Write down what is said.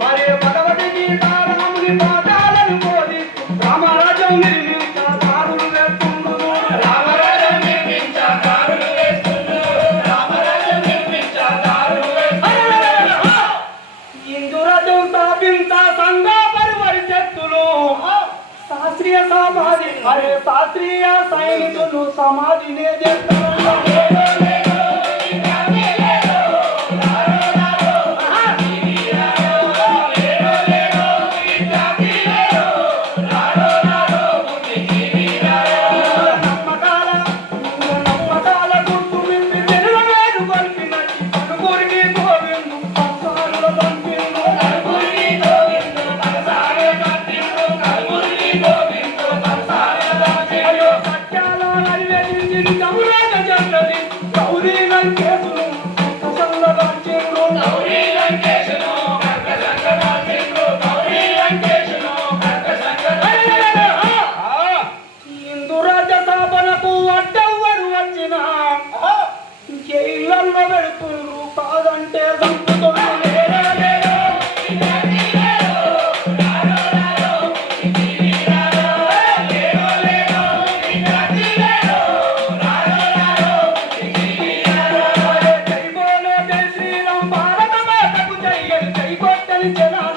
మరి భగవతి గీత రాముని పాఠాలను బోధిస్తూ రామరాజ్యం నిర్మించారు వేస్తుండ్రు రామరాజ్యం నిర్మించారు హిందూరాజ్యం స్థాపించ సంఘ పరివర్తకులు శాస్త్రీయ సమాధి అరే శాస్త్రీయ సైనికులు సమాధినే చేస్తారు జైళ్ళల్లో పెడుతున్నారు కాదంటే జై శ్రీరామ్ భారత మాతకు జై జై కొట్టని జనా